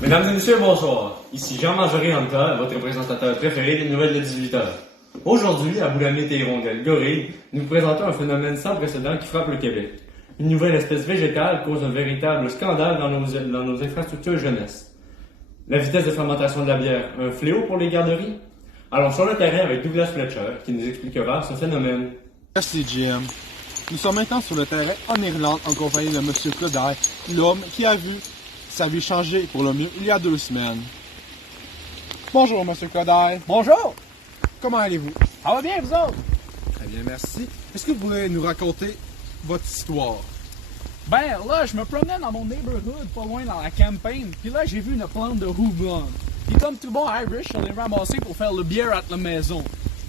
Mesdames et messieurs, bonsoir. Ici Jean-Marjorie Hunter, votre présentateur préféré des nouvelles de 18h. Aujourd'hui, à Boulamite et Hirondelle Gorille, nous vous présentons un phénomène sans précédent qui frappe le Québec. Une nouvelle espèce végétale cause un véritable scandale dans nos infrastructures jeunesse. La vitesse de fermentation de la bière, un fléau pour les garderies? Allons sur le terrain avec Douglas Fletcher, qui nous expliquera ce phénomène. Merci, Jim. Nous sommes maintenant sur le terrain en Irlande en compagnie de M. Clodaire, l'homme qui a vu sa vie changer pour le mieux il y a 2 semaines. Bonjour, M. Clodaire. Bonjour! Comment allez-vous? Ça va bien, vous autres? Très bien, merci. Est-ce que vous pourriez nous raconter votre histoire? Ben, là, je me promenais dans mon neighborhood, pas loin dans la campagne, puis là, j'ai vu une plante de houblon. Puis comme tout bon Irish, je l'ai ramassé pour faire le bière à la maison.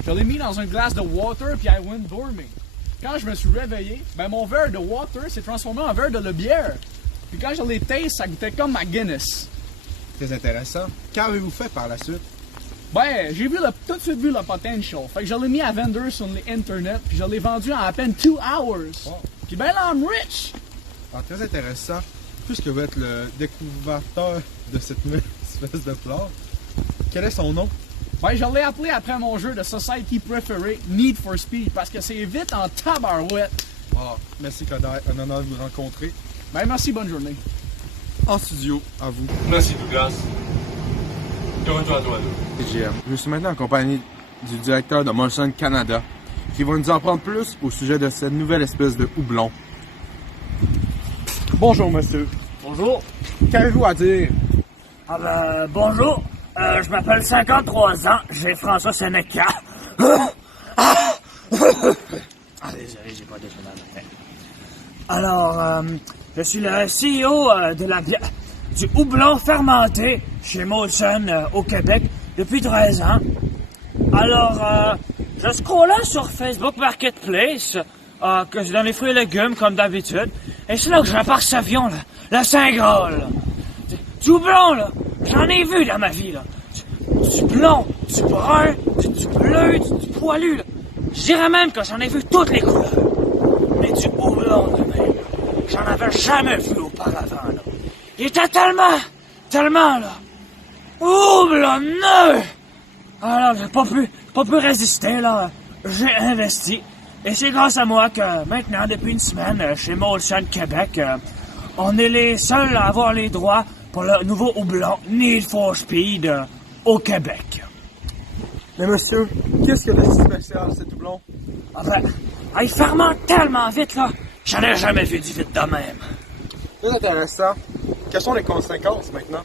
Je l'ai mis dans un glace de water, puis I went dorming. Quand je me suis réveillé, ben mon verre de water s'est transformé en verre de la bière. Puis quand je l'ai tasté, ça goûtait comme ma Guinness. Très intéressant. Qu'avez-vous fait par la suite? Ben, j'ai tout de suite vu le potential. Fait que je l'ai mis à vendre sur l'internet, puis je l'ai vendu en à peine 2 hours. Wow. Puis ben là, I'm rich! Ah, très intéressant. Puisque vous êtes le découvrateur de cette nouvelle espèce de plante, quel est son nom? Ben, je l'ai appelé après mon jeu de Society préféré, Need for Speed, parce que c'est vite en tabarouette. Ah, merci Clodaire, un honneur de vous rencontrer. Ben, merci, bonne journée. En studio, à vous. Merci Douglas. De retour à toi, Doug. JM. Je suis maintenant en compagnie du directeur de Molson Canada, qui va nous en prendre plus au sujet de cette nouvelle espèce de houblon. Bonjour, monsieur. Bonjour. Qu'avez-vous à dire? Bonjour, je m'appelle 53 ans, j'ai François Sénéca. Désolé, j'ai pas désolé. Alors, je suis le CEO de du houblon fermenté chez Molson au Québec depuis 13 ans. Alors, je scrollais sur Facebook Marketplace, que dans les fruits et légumes comme d'habitude, et c'est là que j'apercevions le Saint Graal. Là. Du houblon, là, j'en ai vu dans ma vie, là. Du blond, du brun, du bleu, du poilu, là. Je dirais même que j'en ai vu toutes les couleurs. Mais du houblon de même, j'en avais jamais vu auparavant, là. Il était tellement, là, houblonneux! Alors, j'ai pas pu résister, là. J'ai investi. Et c'est grâce à moi que, maintenant, depuis une semaine, chez Molson Québec, on est les seuls à avoir les droits pour le nouveau houblon Need for Speed au Québec. Mais monsieur, qu'est-ce qu'il y a de si spécial, cet houblon? Il fermente tellement vite, là. J'en ai jamais vu du vite de même. Très intéressant. Quelles sont les conséquences maintenant?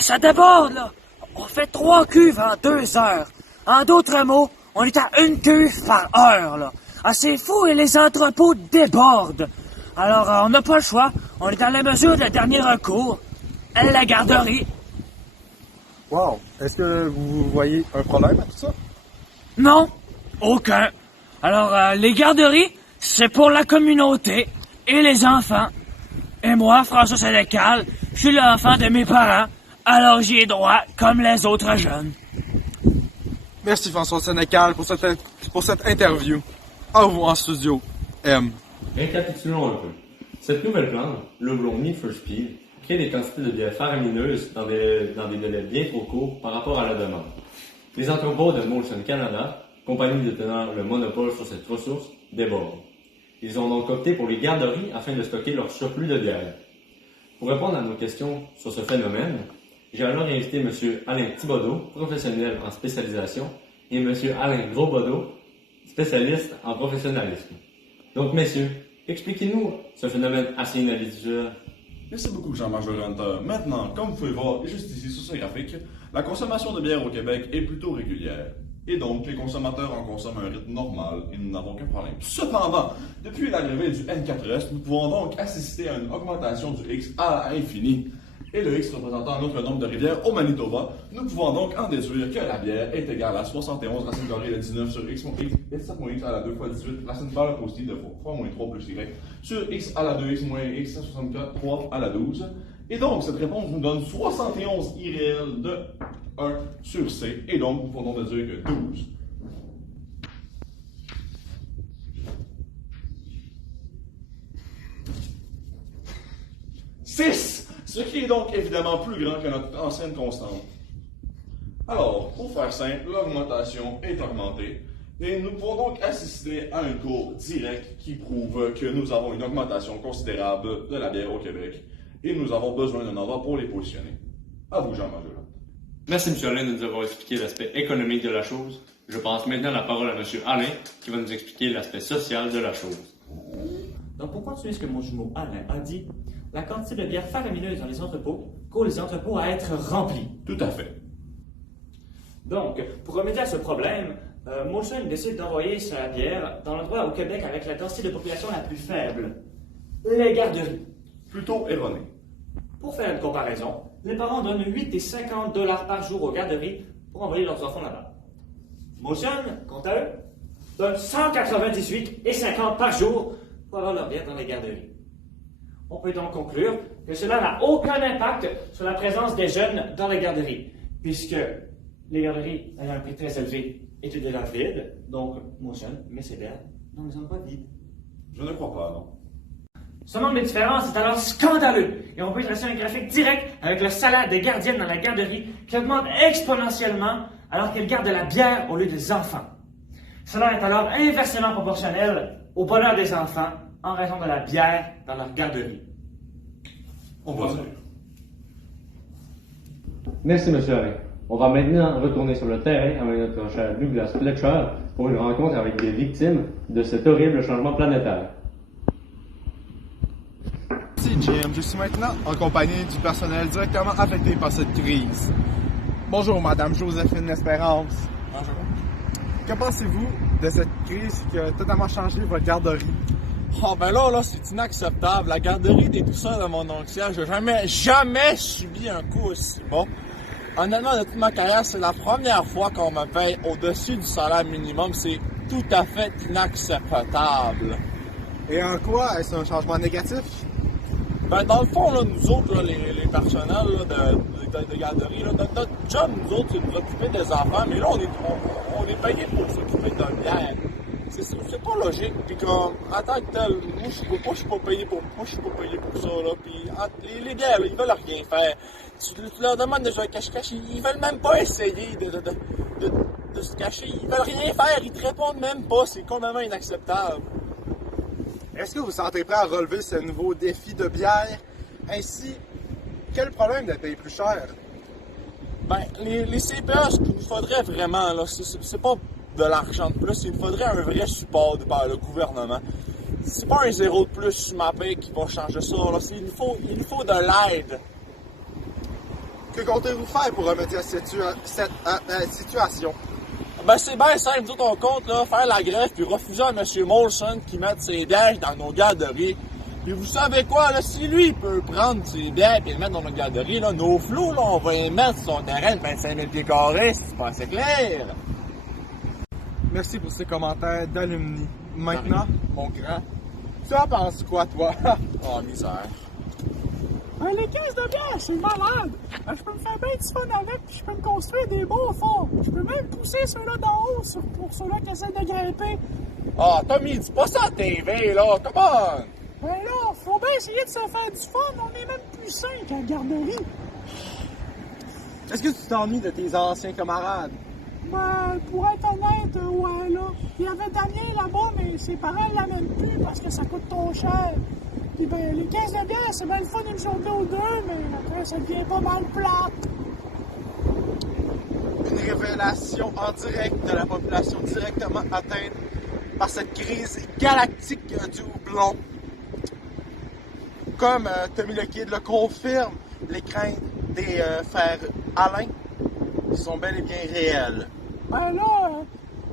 Ça déborde, là. On fait 3 cuves en 2 heures. En d'autres mots, on est à 1 cuve par heure, là. C'est fou et les entrepôts débordent. Alors, on n'a pas le choix. On est dans la mesure de dernier recours. La garderie. Wow! Est-ce que vous voyez un problème à tout ça? Non, aucun. Alors, les garderies, c'est pour la communauté et les enfants. Et moi, François Sénécal, je suis l'enfant de mes parents, alors j'y ai droit comme les autres jeunes. Merci François Sénécal pour cette interview. À vous en studio, M. Récapitulons un peu. Cette nouvelle plante, le houblon Need for Speed, crée des quantités de bière faramineuses dans des délais bien trop courts par rapport à la demande. Les entrepôts de Molson Canada, compagnie détenant le monopole sur cette ressource, débordent. Ils ont donc opté pour les garderies afin de stocker leur surplus de bière. Pour répondre à nos questions sur ce phénomène, j'ai alors invité M. Alain Thibodeau, professionnel en spécialisation, et M. Alain Grosbodeau, spécialiste en professionnalisme. Donc, messieurs, expliquez-nous ce phénomène assez inhabituel. Merci beaucoup, Jean-Marjorie Hunter. Maintenant, comme vous pouvez voir, juste ici sur ce graphique, la consommation de bière au Québec est plutôt régulière. Et donc, les consommateurs en consomment à un rythme normal et nous n'avons aucun problème. Cependant, depuis l'arrivée du N4S, nous pouvons donc assister à une augmentation du X à l'infini. Et le X représentant un autre nombre de rivières au Manitoba, nous pouvons donc en déduire que la bière est égale à 71 racine carrée de 19 sur X moins X et 7 moins X à la 2 fois 18 racine par positive de 3 moins 3 plus Y sur X à la 2X moins X 64 3 à la 12. Et donc, cette réponse nous donne 71 irréel de 1 sur C. Et donc, nous pouvons déduire que 12. Ce qui est donc évidemment plus grand que notre ancienne constante. Alors, pour faire simple, l'augmentation est augmentée et nous pouvons donc assister à un cours direct qui prouve que nous avons une augmentation considérable de la bière au Québec et nous avons besoin d'un endroit pour les positionner. À vous, Jean Marjolin. Merci, M. Alain, de nous avoir expliqué l'aspect économique de la chose. Je passe maintenant la parole à M. Alain, qui va nous expliquer l'aspect social de la chose. Donc, pour continuer ce que mon jumeau Alain a dit, la quantité de bière faramineuse dans les entrepôts cause les entrepôts à être remplis. Tout à fait. Donc, pour remédier à ce problème, Molson décide d'envoyer sa bière dans l'endroit au Québec avec la densité de population la plus faible, les garderies. Plutôt erroné. Pour faire une comparaison, les parents donnent 8 et 50 $ par jour aux garderies pour envoyer leurs enfants là-bas. Molson, quant à eux, donne 198 et 50 par jour pour avoir leur bière dans les garderies. On peut donc conclure que cela n'a aucun impact sur la présence des jeunes dans les garderies, puisque les garderies ayant un prix très élevé étaient déjà vides, donc Molson met ses bières dans les endroits vides. Je ne crois pas, non. Ce nombre de différences est alors scandaleux et on peut tracer un graphique direct avec le salaire des gardiennes dans la garderie qui augmente exponentiellement alors qu'elles gardent de la bière au lieu des enfants. Cela est alors inversement proportionnel au bonheur des enfants en raison de la bière dans leur garderie. On va dire. Merci, M. Alain. On va maintenant retourner sur le terrain avec notre cher Douglas Fletcher pour une rencontre avec des victimes de cet horrible changement planétaire. Merci Jim, je suis maintenant en compagnie du personnel directement affecté par cette crise. Bonjour Madame Joséphine L'Espérance. Bonjour. Que pensez-vous de cette crise qui a totalement changé votre garderie? Oh ben là, c'est inacceptable. La garderie des douceurs de mon oncle Serge, j'ai jamais subi un coup aussi bon. Honnêtement, de toute ma carrière, c'est la première fois qu'on me paye au-dessus du salaire minimum. C'est tout à fait inacceptable. Et en quoi est-ce un changement négatif? Ben, dans le fond, là, nous autres, là, les personnels là, de garderie, là, notre job, nous autres, c'est de nous occuper des enfants, mais là, on est payé pour s'occuper d'un bière. C'est pas logique. Puis comme, en tant que tel, moi, je suis pas payé pour ça, là. Puis, les bières, là, ils veulent rien faire. Tu leur demandes de jouer cache-cache, ils veulent même pas essayer de se cacher. Ils veulent rien faire, ils te répondent même pas. C'est complètement inacceptable. Est-ce que vous vous sentez prêt à relever ce nouveau défi de bière? Ainsi, quel problème de payer plus cher? Ben, les CPA, ce qu'il nous faudrait vraiment, là, c'est pas de l'argent de plus, il nous faudrait un vrai support par le gouvernement. C'est pas un zéro de plus sur ma paye qui va changer ça, là. Il nous faut de l'aide. Que comptez-vous faire pour remédier à cette situation? Ben, c'est bien simple. Nous autres, on compte, là, faire la grève puis refuser à M. Molson qui mette ses bières dans nos garderies. Puis vous savez quoi, là, si lui, il peut prendre ses bières et les mettre dans nos garderies, là, nos flots, là, on va les mettre sur son terrain de 25 000 pieds carrés, si c'est pas assez clair. Merci pour ces commentaires d'alumni. Maintenant, mon grand, tu en penses quoi, toi? Oh, misère. Les caisses de bière, c'est malade! Je peux me faire bien du fun avec, puis je peux me construire des beaux forts. Je peux même pousser ceux-là d'en haut pour ceux-là qui essaient de grimper. Ah, Tommy, dis pas ça à TV, là, come on! Ben là, faut bien essayer de se faire du fun, on est même plus sains qu'à la garderie. Est-ce que tu t'ennuies de tes anciens camarades? Ben, pour être honnête, ouais, là. Il y avait Damien là-bas, mais ses parents ne l'amènent plus parce que ça coûte trop cher. Puis ben, les caisses de bière, c'est bien le fun une journée ou deux, mais après, ça devient pas mal plate. Une révélation en direct de la population directement atteinte par cette crise galactique du houblon. Comme Tommy le Kid le confirme, les craintes des frères Alain sont bel et bien réelles. Ben là,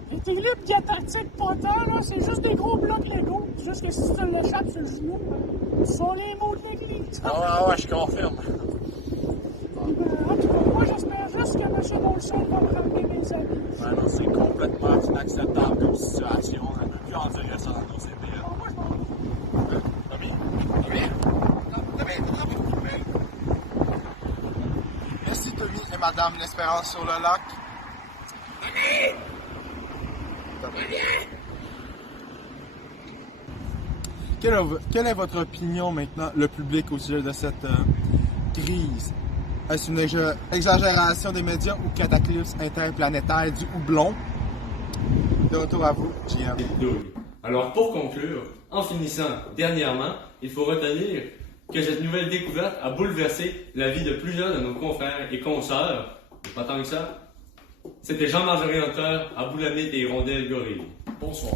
les équilibres diétatiques potents, là, c'est juste des gros blocs Lego. C'est juste que si tu te l'échappes sur le genou, ben, ce sont les mots de l'église. Ah ouais, je confirme. Puis ben, en tout cas, moi, j'espère juste que M. Molson va me ramener mes amis. Ben non, c'est complètement inacceptable comme situation. On ne peut plus en dire ça dans nos CPA. Moi, je m'en vais. Tommy, Merci Tommy et Madame L'Espérance sur le lac. Quelle est votre opinion maintenant, le public, au sujet de cette crise. Est-ce une exagération des médias ou cataclysme interplanétaire du houblon? De retour à vous, JM. Doug. Alors, pour conclure, en finissant, dernièrement, il faut retenir que cette nouvelle découverte a bouleversé la vie de plusieurs de nos confrères et consoeurs. Pas tant que ça. C'était Jean-Marc Hunter à Boulamite et Hirondelle Gorille. Bonsoir.